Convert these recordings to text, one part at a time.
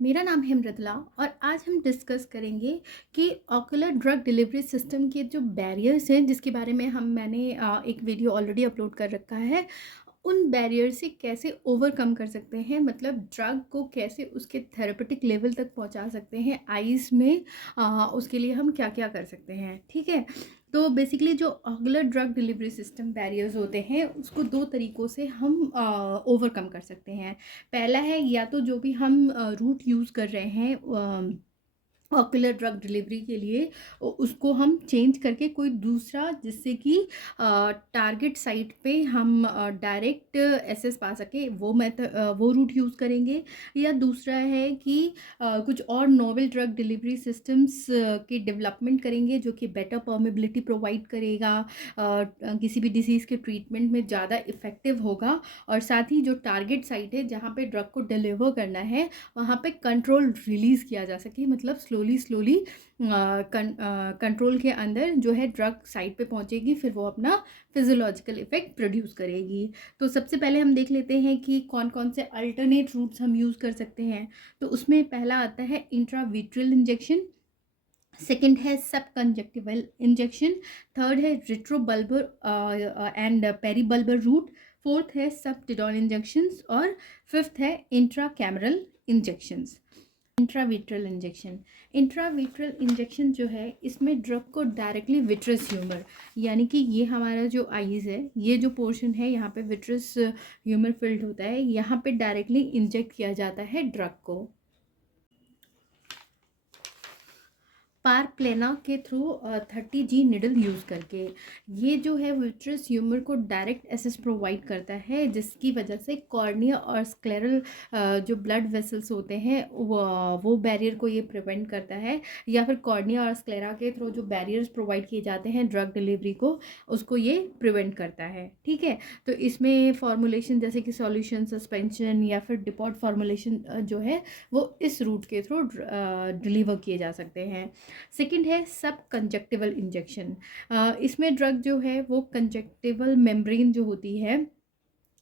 मेरा नाम है मृदुला और आज हम डिस्कस करेंगे कि ऑकुलर ड्रग डिलीवरी सिस्टम के जो बैरियर्स हैं जिसके बारे में मैंने एक वीडियो ऑलरेडी अपलोड कर रखा है। उन बैरियर से कैसे ओवरकम कर सकते हैं, मतलब ड्रग को कैसे उसके थेरेपेटिक लेवल तक पहुंचा सकते हैं आइज़ में। उसके लिए हम क्या क्या कर सकते हैं, ठीक है। तो बेसिकली जो ocular drug delivery system barriers होते हैं उसको दो तरीक़ों से हम ओवरकम कर सकते हैं। पहला है या तो जो भी हम रूट यूज़ कर रहे हैं ऑकुलर ड्रग डिलीवरी के लिए उसको हम चेंज करके कोई दूसरा, जिससे कि टारगेट साइट पे हम डायरेक्ट एसेस पा सके, वो रूट यूज़ करेंगे। या दूसरा है कि कुछ और नोवेल ड्रग डिलीवरी सिस्टम्स की डेवलपमेंट करेंगे जो कि बेटर परमेबिलिटी प्रोवाइड करेगा, किसी भी डिसीज़ के ट्रीटमेंट में ज़्यादा इफ़ेक्टिव होगा, और साथ ही जो टारगेट साइट है जहाँ पे ड्रग को डिलीवर करना है वहाँ पे कंट्रोल रिलीज़ किया जा सके, मतलब स्लोली कंट्रोल के अंदर जो है ड्रग साइट पे पहुंचेगी, फिर वो अपना फिजियोलॉजिकल इफेक्ट प्रोड्यूस करेगी। तो सबसे पहले हम देख लेते हैं कि कौन कौन से अल्टरनेट रूट्स हम यूज़ कर सकते हैं। तो उसमें पहला आता है इंट्राविट्रियल इंजेक्शन, सेकेंड है सब कंजक्टिवल इंजेक्शन, थर्ड है रिट्रोबल्बर एंड पेरीबल्बर रूट, फोर्थ है सब टिडॉन इंजेक्शंस, और फिफ्थ है इंट्राकैमरल इंजेक्शंस। इंट्राविट्रल इंजेक्शन जो है इसमें ड्रग को डायरेक्टली विट्रस ह्यूमर, यानी कि ये हमारा जो आईज है, ये जो पोर्शन है यहाँ पे विट्रस ह्यूमर फिल्ड होता है, यहाँ पे डायरेक्टली इंजेक्ट किया जाता है ड्रग को पार प्लेना के थ्रू 30G निडल यूज़ करके। ये जो है विट्रस ह्यूमर को डायरेक्ट एसेस प्रोवाइड करता है, जिसकी वजह से कॉर्निया और स्क्लेरल जो ब्लड वेसल्स होते हैं वो बैरियर को ये प्रिवेंट करता है, या फिर कॉर्निया और स्क्लेरा के थ्रू जो बैरियर्स प्रोवाइड किए जाते हैं ड्रग डिलीवरी को, उसको ये प्रिवेंट करता है, ठीक है। तो इसमें फॉर्मुलेशन जैसे कि सॉल्यूशन, सस्पेंशन या फिर डिपॉट फॉर्मुलेशन जो है वो इस रूट के थ्रू डिलीवर किए जा सकते हैं। सेकेंड है सब कंजक्टिवल इंजेक्शन। इसमें ड्रग जो है वो कंजक्टिवल मेम्ब्रेन जो होती है,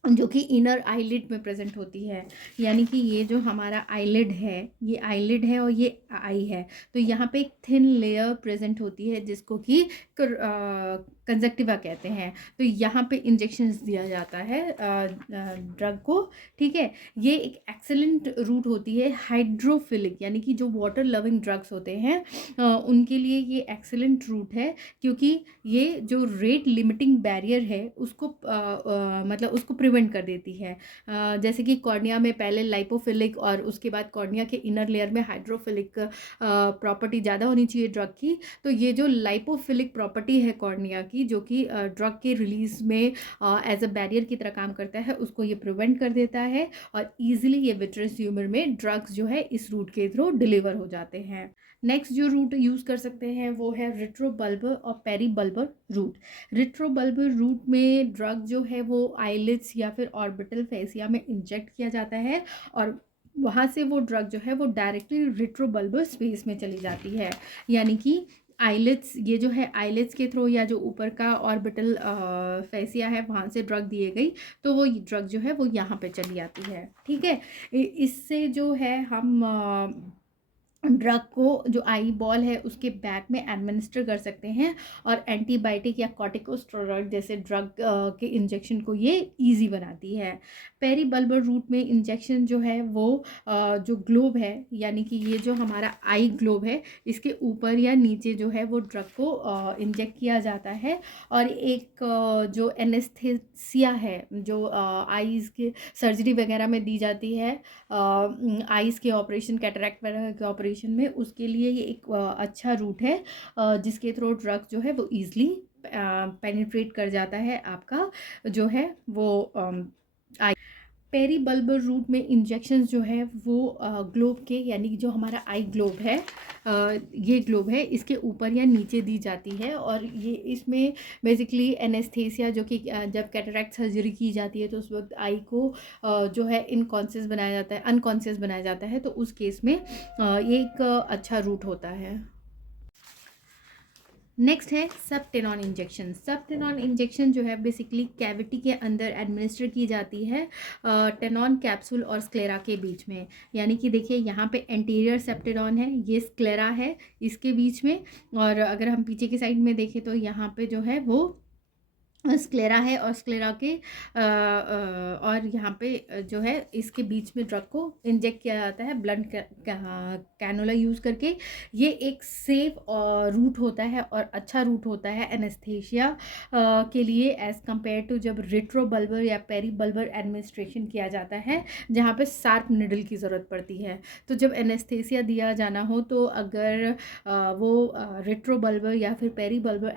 जो कि इनर आईलिड में प्रेजेंट होती है, यानी कि ये जो हमारा आईलिड है, ये आईलिड है और ये आई है, तो यहाँ पे एक थिन लेयर प्रेजेंट होती है जिसको कि कंजक्टिवा कहते हैं। तो यहाँ पे इंजेक्शंस दिया जाता है ड्रग को, ठीक है। ये एक एक्सेलेंट रूट होती है हाइड्रोफिलिक, यानी कि जो वाटर लविंग ड्रग्स होते हैं उनके लिए ये एक्सेलेंट रूट है, क्योंकि ये जो रेट लिमिटिंग बैरियर है उसको मतलब उसको प्रिवेंट कर देती है। जैसे कि कॉर्निया में पहले लाइपोफिलिक और उसके बाद कॉर्निया के इनर लेयर में हाइड्रोफिलिक प्रॉपर्टी ज़्यादा होनी चाहिए ड्रग की, तो ये जो लाइपोफिलिक प्रॉपर्टी है कॉर्निया की, जो कि ड्रग के रिलीज में एज अ बैरियर की तरह काम करता है, उसको ये प्रिवेंट कर देता है, और ईजिली ये विट्रस ह्यूमर में ड्रग्स जो है इस रूट के थ्रू डिलीवर हो जाते हैं। नेक्स्ट जो रूट यूज़ कर सकते हैं वो है रिट्रोबल्बर और पेरीबल्बर रूट। रिट्रोबल्बर रूट में ड्रग जो है वो आईलिड्स या फिर ऑर्बिटल फेसिया में इंजेक्ट किया जाता है, और वहाँ से वो ड्रग जो है वो डायरेक्टली रिट्रोबल्बर स्पेस में चली जाती है, यानी कि आईलिड्स, ये जो है आईलिड्स के थ्रू या जो ऊपर का ऑर्बिटल फेसिया है वहाँ से ड्रग दिए गई, तो वो ड्रग जो है वो यहाँ पे चली आती है, ठीक है। इससे जो है हम ड्रग को जो आई बॉल है उसके बैक में एडमिनिस्टर कर सकते हैं, और एंटीबायोटिक या कॉर्टिकोस्टेरॉइड जैसे ड्रग के इंजेक्शन को ये इजी बनाती है। पेरीबल्बर रूट में इंजेक्शन जो है वो जो ग्लोब है, यानी कि ये जो हमारा आई ग्लोब है, इसके ऊपर या नीचे जो है वो ड्रग को इंजेक्ट किया जाता है, और एक जो एनेस्थेसिया है जो आईज़ के सर्जरी वगैरह में दी जाती है, आईज़ के ऑपरेशन, कैटरैक्ट वगैरह के ऑपरेशन में, उसके लिए ये एक अच्छा रूट है जिसके थ्रू ड्रग जो है वो ईज़िली पेनिट्रेट कर जाता है आपका जो है वो आई। पेरीबल्बर रूट में इंजेक्शंस जो है वो ग्लोब के, यानी कि जो हमारा आई ग्लोब है, ये ग्लोब है, इसके ऊपर या नीचे दी जाती है, और ये इसमें बेसिकली एनेस्थेसिया, जो कि जब कैटरैक्ट सर्जरी की जाती है तो उस वक्त आई को जो है इनकॉन्शियस बनाया जाता है, अनकॉन्शियस बनाया जाता है, तो उस केस में ये एक अच्छा रूट होता है। नेक्स्ट है सबटेनॉन इंजेक्शन। सबटेनॉन इंजेक्शन जो है बेसिकली कैविटी के अंदर एडमिनिस्टर की जाती है टेनॉन कैप्सूल और स्क्लेरा के बीच में। यानी कि देखिए यहाँ पे एंटीरियर सेप्टेनॉन है, ये स्क्लेरा है इसके बीच में, और अगर हम पीछे की साइड में देखें तो यहाँ पे जो है वो स्क्लेरा है, और स्क्लेरा के और यहाँ पे जो है इसके बीच में ड्रग को इंजेक्ट किया जाता है ब्लड कैनोला यूज़ करके। ये एक सेफ रूट होता है और अच्छा रूट होता है एनेस्थेशिया के लिए एज़ कम्पेयर टू जब रेट्रोबल्बर या पेरीबल्बर एडमिनिस्ट्रेशन किया जाता है जहाँ पे शार्प निडल की ज़रूरत पड़ती है। तो जब एनेस्थेसिया दिया जाना हो तो अगर वो रेट्रोबल्बर या फिर पेरीबल्बर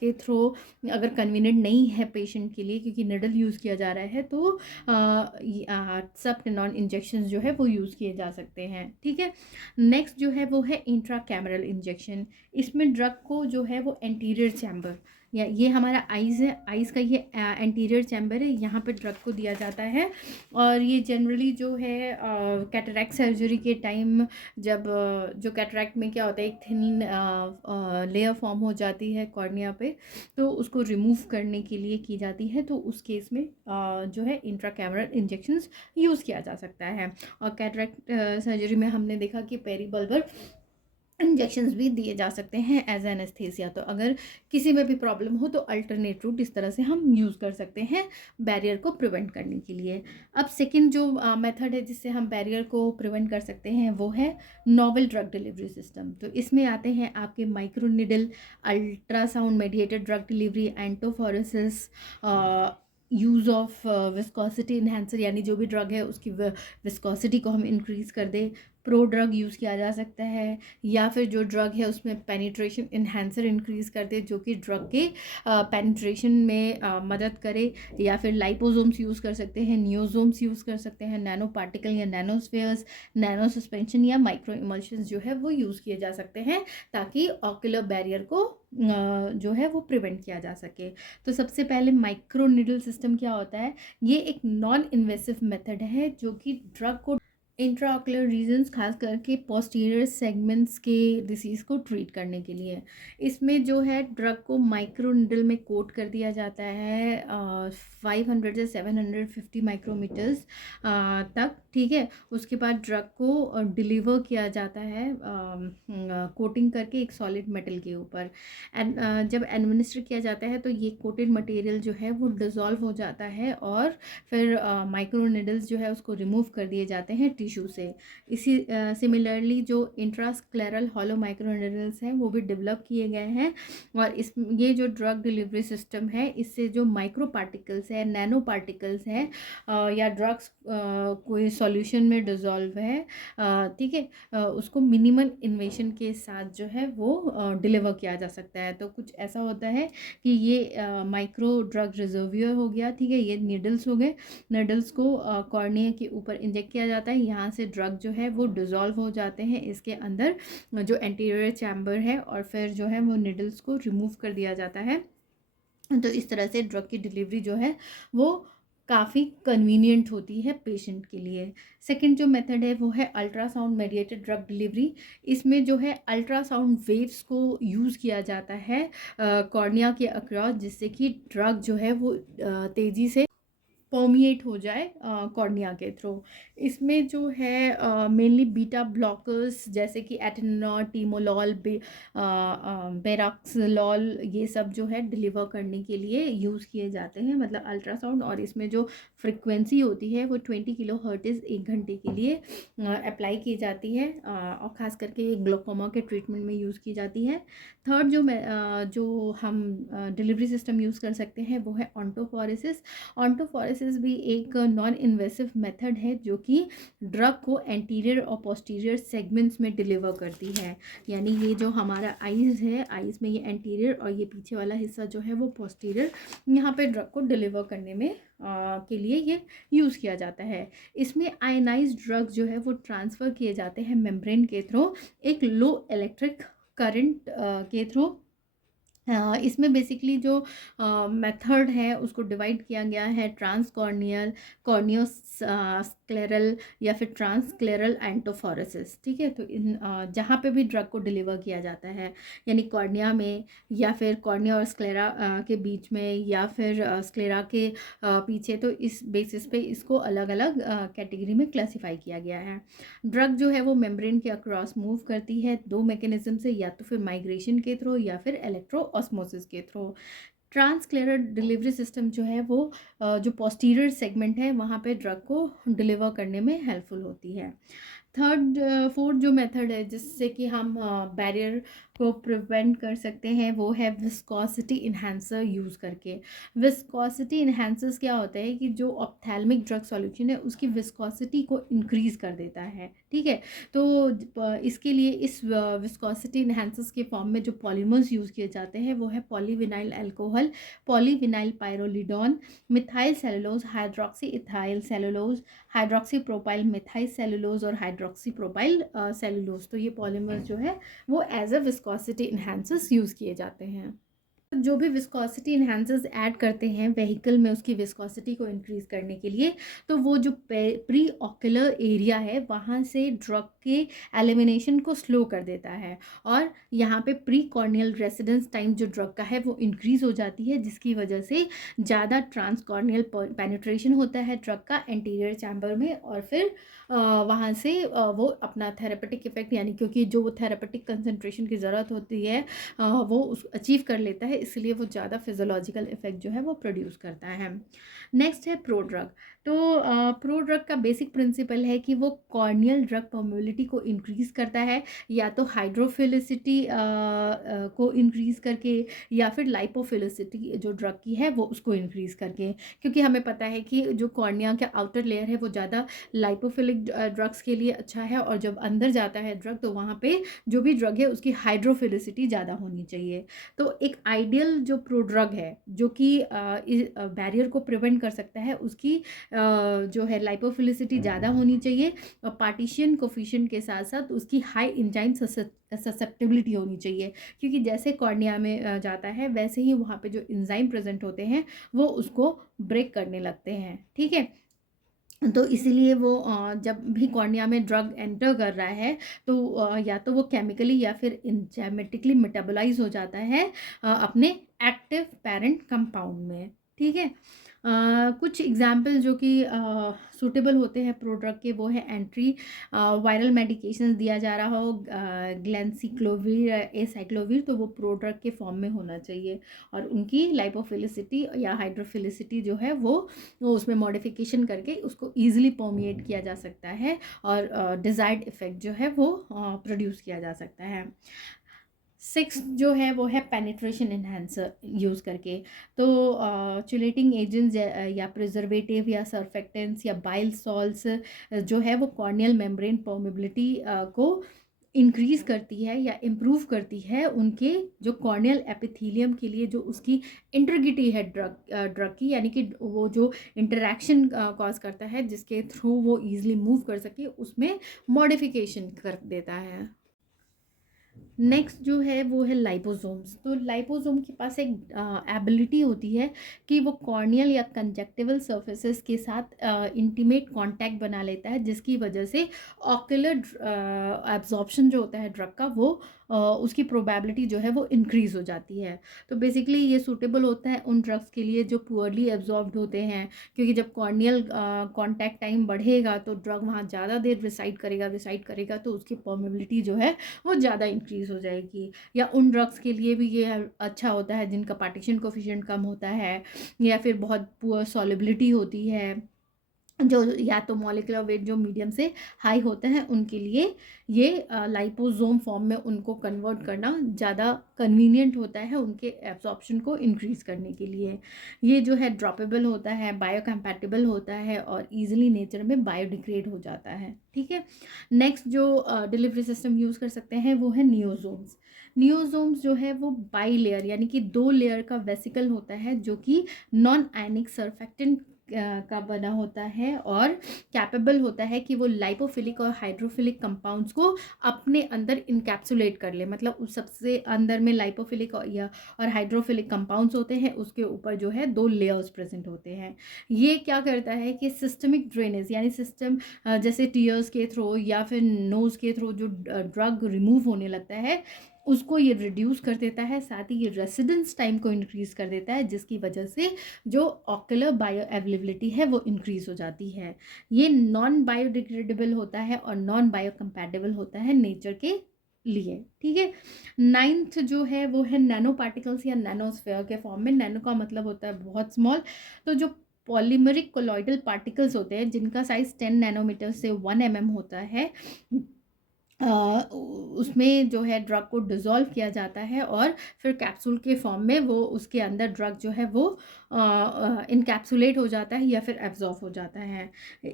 के थ्रू अगर कन्वीनियंट नहीं है पेशेंट के लिए क्योंकि निडल यूज़ किया जा रहा है तो सबटेनॉन इंजेक्शन जो है वो यूज़ किए जा सकते हैं। ठीक है, नेक्स्ट जो है वो है इंट्रा कैमरल इंजेक्शन। इसमें ड्रग को जो है वो एंटीरियर चैम्बर, या ये हमारा आइज़ है, आइज़ का ये एंटीरियर चैम्बर है, यहाँ पे ड्रग को दिया जाता है। और ये जनरली जो है कैटरैक्ट सर्जरी के टाइम जब जो कैटरैक्ट में क्या होता है एक थिन लेयर फॉर्म हो जाती है कॉर्निया पे, तो उसको रिमूव करने के लिए की जाती है। तो उस केस में जो है इंट्राकैमरल इंजेक्शंस यूज़ किया जा सकता है। और कैटरैक्ट सर्जरी में हमने देखा कि पेरीबल्बर इंजेक्शंस भी दिए जा सकते हैं एज एनेस्थेसिया। तो अगर किसी में भी प्रॉब्लम हो तो अल्टरनेट रूट इस तरह से हम यूज़ कर सकते हैं बैरियर को प्रिवेंट करने के लिए। अब सेकंड जो मेथड है जिससे हम बैरियर को प्रिवेंट कर सकते हैं वो है नोवेल ड्रग डिलीवरी सिस्टम। तो इसमें आते हैं आपके microneedle, ultrasound mediated drug delivery, iontophoresis, use of viscosity enhancer, यानी जो भी ड्रग है उसकी विस्कोसिटी को हम इंक्रीज़ कर दें, प्रो ड्रग यूज़ किया जा सकता है, या फिर जो ड्रग है उसमें पेनिट्रेशन इन्हेंसर इंक्रीज़ कर दे जो कि ड्रग के पेनिट्रेशन में मदद करे, या फिर लाइपोसोम्स यूज़ कर सकते हैं, नियोसोम्स यूज़ कर सकते हैं, नैनो पार्टिकल या नैनोस्फेयर्स, नैनो सस्पेंशन या माइक्रो इमल्शंस जो है वो यूज़ किए जा सकते हैं ताकि ऑक्यूलर बैरियर को जो है वो प्रिवेंट किया जा सके। तो सबसे पहले माइक्रो निडल सिस्टम क्या होता है, ये एक नॉन इन्वेसिव मेथड है जो कि ड्रग को इंट्राऑक्यूलर रीजन्स खास करके पोस्टीरियर सेगमेंट्स के डिसीज़ को ट्रीट करने के लिए। इसमें जो है ड्रग को माइक्रो निडल में कोट कर दिया जाता है 500 से 750 माइक्रोमीटर्स तक। ठीक है, उसके बाद ड्रग को डिलीवर किया जाता है कोटिंग करके एक सॉलिड मेटल के ऊपर। एंड जब एडमिनिस्टर किया जाता है तो ये कोटेड मटेरियल जो है वो डिज़ोल्व हो जाता है और फिर माइक्रो निडल्स जो है उसको रिमूव कर दिए जाते हैं टिश्यू से। इसी सिमिलरली जो इंट्रास्क्लेरल हॉलो माइक्रो निडल्स हैं वो भी डेवलप किए गए हैं। और इस ये जो ड्रग डिलीवरी सिस्टम है इससे जो माइक्रो पार्टिकल्स है, नैनो पार्टिकल्स हैं या ड्रग्स कोई सॉल्यूशन में डिज़ोल्व है, ठीक है, उसको मिनिमल इन्वेशन के साथ जो है वो डिलीवर किया जा सकता है। तो कुछ ऐसा होता है कि ये माइक्रो ड्रग रिजर्वियर हो गया, ठीक है, ये नीडल्स हो गए, नीडल्स को कॉर्निया के ऊपर इंजेक्ट किया जाता है, यहाँ से ड्रग जो है वो डिज़ोल्व हो जाते हैं इसके अंदर जो एंटीरियर चैम्बर है, और फिर जो है वो नीडल्स को रिमूव कर दिया जाता है। तो इस तरह से ड्रग की डिलीवरी जो है वो काफ़ी कन्वीनियंट होती है पेशेंट के लिए। सेकंड जो मेथड है वो है अल्ट्रासाउंड मेडिएटेड ड्रग डिलीवरी। इसमें जो है अल्ट्रासाउंड वेव्स को यूज़ किया जाता है कॉर्निया के अक्रॉस, जिससे कि ड्रग जो है वो तेज़ी से परमिएट हो जाए कॉर्निया के थ्रू। इसमें जो है मेनली बीटा ब्लॉकर्स जैसे कि एटेनोल, टीमोलॉल, बेराक्सोलॉल, ये सब जो है डिलीवर करने के लिए यूज़ किए जाते हैं, मतलब अल्ट्रासाउंड। और इसमें जो फ्रिक्वेंसी होती है वो 20 किलो हर्ट्ज़ 1 घंटे के लिए अप्लाई की जाती है और ख़ास करके ग्लोकोमा के ट्रीटमेंट में यूज़ की जाती है। थर्ड जो हम डिलीवरी सिस्टम यूज़ कर सकते हैं वो है ऑन्टोफोरेसिस। ऑन्टोफोरेसिस भी एक नॉन इन्वेसिव मेथड है जो कि ड्रग को एंटीरियर और पोस्टीरियर सेगमेंट्स में डिलीवर करती है। यानी ये जो हमारा आइज़ है, आइज़ में ये एंटीरियर और ये पीछे वाला हिस्सा जो है वो पोस्टीरियर, यहाँ पे ड्रग को डिलीवर करने में के लिए ये यूज़ किया जाता है। इसमें आयनाइज्ड ड्रग जो है वो ट्रांसफ़र किए जाते हैं मेम्ब्रेन के थ्रू एक लो इलेक्ट्रिक करंट के थ्रू, इसमें बेसिकली जो मेथड है उसको डिवाइड किया गया है ट्रांसकॉर्नियल, कॉर्नियोस्क्लेरल या फिर ट्रांसक्लेरल एंटोफोरेसिस। ठीक है, तो इन जहाँ पे भी ड्रग को डिलीवर किया जाता है, यानी कॉर्निया में या फिर कॉर्निया और स्क्लेरा के बीच में या फिर स्क्लेरा के पीछे, तो इस बेसिस पे इसको अलग अलग कैटेगरी में क्लासिफाई किया गया है। ड्रग जो है वो मेम्ब्रेन के अक्रॉस मूव करती है दो मैकेनिज्म से, या तो फिर माइग्रेशन के थ्रू या फिर इलेक्ट्रो ऑस्मोसिस के थ्रू। ट्रांसक्लेरल डिलीवरी सिस्टम जो है वो जो पोस्टीरियर सेगमेंट है वहाँ पे ड्रग को डिलीवर करने में हेल्पफुल होती है। थर्ड फोर्थ जो मेथड है जिससे कि हम बैरियर को प्रिवेंट कर सकते हैं वो है विस्कोसिटी इन्हांसर यूज़ करके। विस्कोसिटी इन्हांसर्स क्या होता है कि जो ऑप्थेल्मिक ड्रग सॉल्यूशन है उसकी विस्कोसिटी को इंक्रीज़ कर देता है। ठीक है, तो इसके लिए इस विस्कोसिटी इन्हांसर्स के फॉर्म में जो पॉलीमर्स यूज़ किए जाते हैं वो है polyvinyl alcohol, polyvinyl pyrrolidone, methyl cellulose, hydroxy ethyl cellulose, hydroxy propyl methyl cellulose और हाइड्रोक्सी प्रोपाइल सेलुलोज। तो ये पॉलीमर्स जो है वो as a viscosity enhancers use किए जाते हैं। जो भी विस्कोसिटी इन्हांसर्स ऐड करते हैं व्हीकल में उसकी विस्कोसिटी को इंक्रीज़ करने के लिए, तो वो जो प्री ऑक्यूलर एरिया है वहाँ से ड्रग के एलिमिनेशन को स्लो कर देता है, और यहाँ पे प्री कॉर्नियल रेसिडेंस टाइम जो ड्रग का है वो इंक्रीज़ हो जाती है, जिसकी वजह से ज़्यादा ट्रांसकॉर्नियल पेनिट्रेशन होता है ड्रग का एंटीरियर चैम्बर में, और फिर वहाँ से वो अपना थेरेपेटिक इफेक्ट, यानी क्योंकि जो वो थेरेपेटिक कंसंट्रेशन की ज़रूरत होती है वो उस अचीव कर लेता है, इसलिए वो ज़्यादा फिजियोलॉजिकल इफेक्ट जो है वो प्रोड्यूस करता है। नेक्स्ट है प्रो ड्रग। तो प्रो ड्रग का बेसिक प्रिंसिपल है कि वो कॉर्नियल ड्रग परमेबिलिटी को इंक्रीज़ करता है, या तो हाइड्रोफिलिसिटी को इंक्रीज़ करके या फिर लाइपोफिलिसिटी जो ड्रग की है वो उसको इंक्रीज़ करके, क्योंकि हमें पता है कि जो कॉर्निया का आउटर लेयर है वो ज़्यादा लाइपोफिलिक ड्रग्स के लिए अच्छा है, और जब अंदर जाता है ड्रग तो वहाँ पे जो भी ड्रग है उसकी हाइड्रोफिलिसिटी ज़्यादा होनी चाहिए। तो एक आइडियल जो प्रोड्रग है जो कि बैरियर को प्रिवेंट कर सकता है उसकी जो है लाइपोफिलिसिटी ज़्यादा होनी चाहिए, और पार्टीशन कोफिशिएंट के साथ साथ उसकी हाई एंजाइम ससेप्टिबिलिटी होनी चाहिए, क्योंकि जैसे कॉर्निया में जाता है वैसे ही वहाँ पे जो एंजाइम प्रेजेंट होते हैं वो उसको ब्रेक करने लगते हैं। ठीक है, तो इसीलिए वो जब भी कॉर्निया में ड्रग एंटर कर रहा है तो या तो वो केमिकली या फिर एंजाइमेटिकली मेटाबोलाइज हो जाता है अपने एक्टिव पेरेंट कंपाउंड में। ठीक है, कुछ एग्जाम्पल जो कि सूटेबल होते हैं प्रोड्रग के वो है एंट्री वायरल मेडिकेशंस दिया जा रहा हो, ग्लेंसिक्लोविर, एसाइक्लोविर, तो वो प्रोड्रग के फॉर्म में होना चाहिए, और उनकी लाइपोफिलिसिटी या हाइड्रोफिलिसिटी जो है वो उसमें मॉडिफिकेशन करके उसको ईजिली परमिएट किया जा सकता है, और डिज़ायर्ड इफेक्ट जो है वो प्रोड्यूस किया जा सकता है। सिक्स जो है वो है पेनिट्रेशन इन्हांसर यूज़ करके। तो चुलेटिंग एजेंट्स या प्रिजर्वेटिव या सर्फेक्टेंट्स या बाइल सॉल्ट्स जो है वो कॉर्नियल मेम्ब्रेन परमेबिलिटी को इंक्रीज़ करती है या इम्प्रूव करती है उनके जो कॉर्नियल एपिथेलियम के लिए, जो उसकी इंटीग्रिटी है ड्रग की, यानी कि वो जो इंटरेक्शन कॉज करता है जिसके थ्रू वो ईजिली मूव कर सके, उसमें मॉडिफिकेशन कर देता है। नेक्स्ट जो है वो है लाइपोसोम्स। तो लाइपोसोम के पास एक एबिलिटी होती है कि वो कॉर्नियल या कंजक्टिवल सर्फेसेस के साथ इंटीमेट कांटेक्ट बना लेता है, जिसकी वजह से ऑक्यूलर एब्जॉर्प्शन जो होता है ड्रग का वो उसकी प्रोबेबिलिटी जो है वो इंक्रीज़ हो जाती है। तो बेसिकली ये सूटेबल होता है उन ड्रग्स के लिए जो पुअरली एब्जॉर्ब्ड होते हैं, क्योंकि जब कॉर्नियल कांटेक्ट टाइम बढ़ेगा तो ड्रग वहाँ ज़्यादा देर रिसाइड करेगा तो उसकी परमेबिलिटी जो है वो ज़्यादा इंक्रीज़ हो जाएगी। या उन ड्रग्स के लिए भी ये अच्छा होता है जिनका पार्टीशन कोफिशिएंट कम होता है, या फिर बहुत पुअर सॉलिबिलिटी होती है, जो या तो मॉलिक्यूलर वेट जो मीडियम से हाई होते हैं, उनके लिए ये लाइपोसोम फॉर्म में उनको कन्वर्ट करना ज़्यादा कन्वीनियंट होता है उनके एब्जॉर्प्शन को इंक्रीज़ करने के लिए। ये जो है ड्रॉपेबल होता है, बायोकम्पैटिबल होता है, और ईजिली नेचर में बायोडिग्रेड हो जाता है। ठीक है, नेक्स्ट जो डिलीवरी सिस्टम यूज़ कर सकते हैं वो है नियोजोम्स। नियोजोम्स जो है वो बाई लेयर यानी कि 2 लेयर का वेसिकल होता है, जो कि नॉन आयनिक सर्फेक्टेंट का बना होता है और कैपेबल होता है कि वो लाइपोफिलिक और हाइड्रोफिलिक कंपाउंड्स को अपने अंदर इनकैप्सुलेट कर ले। मतलब उस सबसे अंदर में लाइपोफिलिक और हाइड्रोफिलिक कंपाउंड्स होते हैं, उसके ऊपर जो है 2 लेयर्स प्रेजेंट होते हैं। ये क्या करता है कि सिस्टमिक ड्रेनेज यानी सिस्टम जैसे टीयर्स के थ्रू या फिर नोज़ के थ्रू जो ड्रग रिमूव होने लगता है उसको ये रिड्यूस कर देता है। साथ ही ये रेसिडेंस टाइम को इंक्रीज़ कर देता है, जिसकी वजह से जो ऑक्यूलर बायो अवेलेबिलिटी है वो इंक्रीज़ हो जाती है। ये नॉन बायोडिग्रेडेबल होता है और नॉन बायोकम्पैटिबल होता है नेचर के लिए। ठीक है। 9th जो है वो है नैनो पार्टिकल्स या नैनोस्फेयर के फॉर्म में। नैनो का मतलब होता है बहुत स्मॉल। तो जो पॉलीमरिक कोलॉइडल पार्टिकल्स होते हैं जिनका साइज 10 नैनोमीटर से 1 mm होता है, उसमें जो है ड्रग को डिज़ोल्व किया जाता है और फिर कैप्सूल के फॉर्म में वो उसके अंदर ड्रग जो है वो इनकैप्सुलेट हो जाता है या फिर एब्जॉर्ब हो जाता है।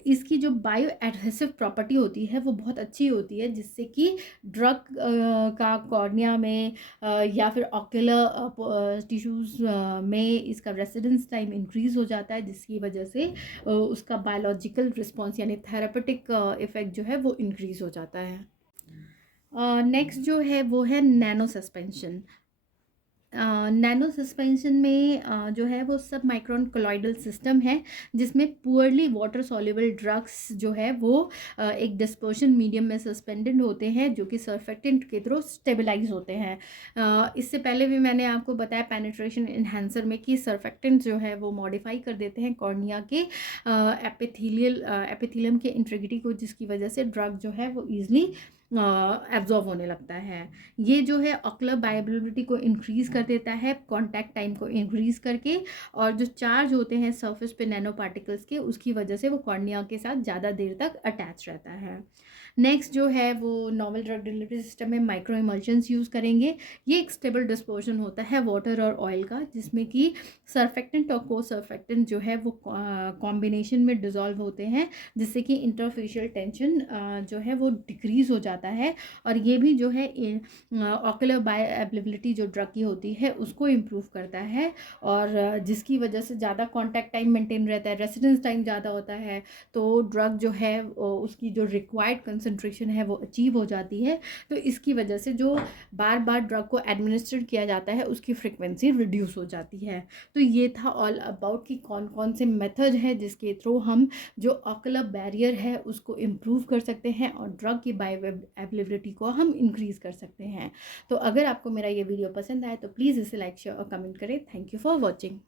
इसकी जो बायो एडहेसिव प्रॉपर्टी होती है वो बहुत अच्छी होती है, जिससे कि ड्रग का कॉर्निया में या फिर ऑक्यूलर टिश्यूज़ में इसका रेसिडेंस टाइम इंक्रीज़ हो जाता है, जिसकी वजह से उसका बायोलॉजिकल रिस्पॉन्स यानी थेरेपेटिक इफ़ेक्ट जो है वो इंक्रीज़ हो जाता है। नेक्स्ट जो है वो है नैनो सस्पेंशन। नैनो सस्पेंशन में जो है वो सब माइक्रोन कोलॉइडल सिस्टम है, जिसमें पुअरली वाटर सॉल्युबल ड्रग्स जो है वो एक डिस्पर्शन मीडियम में सस्पेंडेड होते हैं, जो कि सर्फेक्टेंट के थ्रू स्टेबलाइज होते हैं। इससे पहले भी मैंने आपको बताया पेनिट्रेशन इन्हांसर में कि सर्फेक्टेंट जो है वो मॉडिफाई कर देते हैं कॉर्निया के एपिथेलियम के इंटीग्रिटी को, जिसकी वजह से ड्रग जो है वो ईजिली एब्जॉर्ब होने लगता है। ये जो है ऑक्यूलर बायोअवेलेबिलिटी को इंक्रीज़ कर देता है, कॉन्टैक्ट टाइम को इंक्रीज़ करके, और जो चार्ज होते हैं सरफेस पे नैनो पार्टिकल्स के, उसकी वजह से वो कॉर्निया के साथ ज़्यादा देर तक अटैच रहता है। नेक्स्ट जो है वो नॉवल ड्रग डिलीवरी सिस्टम में माइक्रो इमल्शंस यूज़ करेंगे। ये एक स्टेबल डिस्पोजन होता है वाटर और ऑयल का, जिसमें कि सर्फेक्टेंट और को सर्फेक्टेंट जो है वो कॉम्बिनेशन में डिज़ोल्व होते हैं, जिससे कि इंटरफेशियल टेंशन जो है वो डिक्रीज़ हो जाता है। और ये भी जो है ऑक्यूलर बायोअवेलेबिलिटी जो ड्रग की होती है उसको इम्प्रूव करता है, और जिसकी वजह से ज़्यादा कॉन्टैक्ट टाइम मेंटेन रहता है, रेसिडेंस टाइम ज़्यादा होता है, तो ड्रग जो है उसकी जो रिक्वायर्ड कंसंट्रेशन है वो अचीव हो जाती है। तो इसकी वजह से जो बार बार ड्रग को एडमिनिस्टर किया जाता है उसकी फ्रिक्वेंसी रिड्यूस हो जाती है। तो ये था ऑल अबाउट कि कौन कौन से मेथड है जिसके थ्रू हम जो ऑक्यूलर बैरियर है उसको इम्प्रूव कर सकते हैं और ड्रग की बायो अवेलेबिलिटी को हम इंक्रीज़ कर सकते हैं। तो अगर आपको मेरा ये वीडियो पसंद आए तो प्लीज़ इसे लाइक शेयर और कमेंट करें। Thank you for watching.